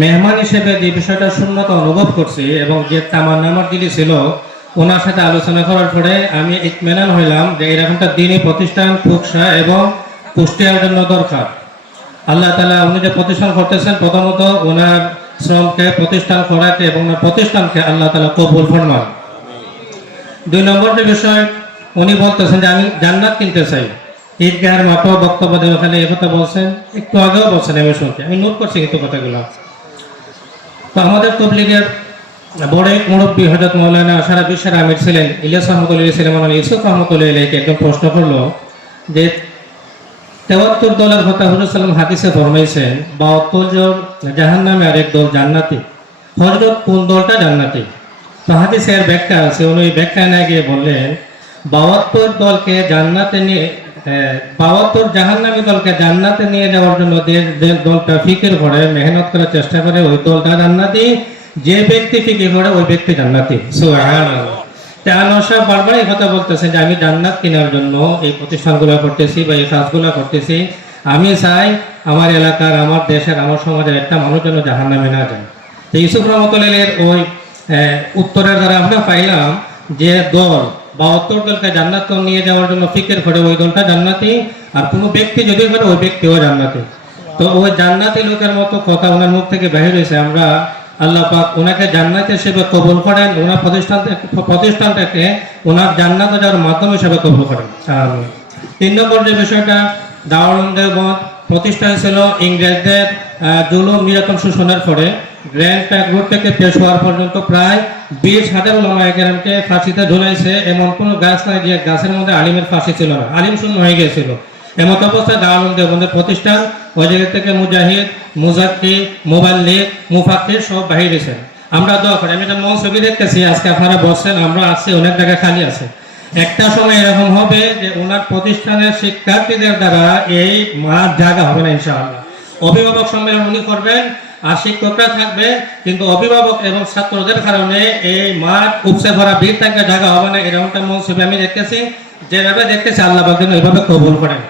মেহমান হিসেবে যে বিষয়টা শূন্যতা অনুভব করছি এবং যে তামান্না নামার দিলি ছিল, ওনার সাথে আলোচনা করার পরে আমি ইতমেনান হইলাম যে এরকমটা দিনই প্রতিষ্ঠান, ফুকসা এবং কুষ্টিয়ার জন্য দরকার। আল্লাহ তালা উনি যে প্রতিষ্ঠান করতেছেন, প্রথমত ওনার শ্রমকে প্রতিষ্ঠান করাকে এবং ওনার প্রতিষ্ঠানকে আল্লাহ তালা কবুল ফরমান। দুই নম্বর যে বিষয়, উনি বলতেছেন যে আমি জান্নাত কিনতে চাই। ঈদগাহের মাঠও বক্তব্য দেওয়া ওখানে এ কথা বলছেন, একটু আগেও বলছেন আমি শুনছি আমি নোট করছি কিন্তু কথাগুলো। তো আমাদের তবলিগের বড় এক মুরব্বী হজরত মৌলানা সারা বিশ্বের আমির ছিলেন, ইলিয়াস রহমতুল্লাহ ছিলেন মৌলানা ইউসুফ রহমতুল্লাহ ইলাইকে একজন প্রশ্ন করল যে, তেয়াত্তর দলের কথা হুজুর সাল্লাম হাদিসে ফরমাইছেন, বাহাত্তর জন জাহান নামে আরেক দল জান্নাতি। হজরত কোন দলটা জান্নাতি? তো হাদিসের ব্যাখ্যা আছে, উনি ওই ব্যাখ্যায় না গিয়ে বললেন, বাহাত্তর দলকে জান্নাতে নিয়ে বাহাত্তর জাহান্নামী দলকে জান্নাতে নিয়ে যাওয়ার জন্য যে দলটা ফিকির করে মেহনত করার চেষ্টা করে ওই দলটা জান্নাতি যে ব্যক্তি ফিকির করে ওই ব্যক্তি জান্নাতি। সুবহানাল্লাহ। বারবার এই কথা বলতেছেন যে আমি জান্নাত কেনার জন্য এই প্রতিষ্ঠানগুলো করতেছি বা এই কাজগুলো করতেছি। আমি চাই আমার এলাকার আমার দেশের আমার সমাজের একটা মানুষ যেন জাহান নামে না যায়। তো ইউসুফ রহমতুল্লাহের ওই উত্তরের দ্বারা আমরা পাইলাম যে দল বা অত্তর দলকে জান্নাত নিয়ে যাওয়ার জন্য ফিকের করে ওই দলটা জান্নাতি, আর কোনো ব্যক্তি যদি করে, ওই ব্যক্তিও জান্নাতি। তো ওই জান্নাতি লোকের মতো কথা ওনার মুখ থেকে বের হয়েছে। আমরা আল্লাহ পাক ওনাকে জান্নাত হিসেবে কবুল করেন, ওনার প্রতিষ্ঠান প্রতিষ্ঠানটাকে ওনার জান্নাত যাওয়ার মাধ্যম হিসেবে কবুল করেন। তিন নম্বর যে বিষয়টা দাওয়ান দেবত প্রতিষ্ঠা হয়েছিল ইংরেজদের জুলুম নির্যাতন শোষণের পরে। গ্র্যান্ড থেকে পর্যন্ত প্রায় বিশ হাজার ফাঁসিতে ঝুলাইছে, এমন কোনো গাছ নাই যে গাছের মধ্যে আলিমের ফাঁসি ছিল না। আলিম শূন্য হয়ে গিয়েছিল। এমত অবস্থায় দেবন্দের প্রতিষ্ঠান জায়গা থেকে মুজাহিদ, মুজাক্কি মুবাল্লিক মুফাক্কির সব বাহির আমরা আমি একটা মন ছবি দেখতেছি, আজকে আপনারা বসছেন, আমরা অনেক জায়গায় খালি আছে। একটা সময় এরকম হবে যে ওনার প্রতিষ্ঠানের শিক্ষার্থীদের দ্বারা এই মাঠ জায়গা হবে না, ইনশাআল্লাহ। অভিভাবক সম্মেলন উনি করবেন শিক্ষকরা থাকবে, কিন্তু অভিভাবক এবং ছাত্রদের কারণে এই মাঠ উপসে ভরা ভিড় থাকবে ঢাকা হবে না, এরকমটা মন আমি দেখতেছি। যেভাবে দেখতেছি, আল্লাহ বাকদিন ওইভাবে কবুল করেন।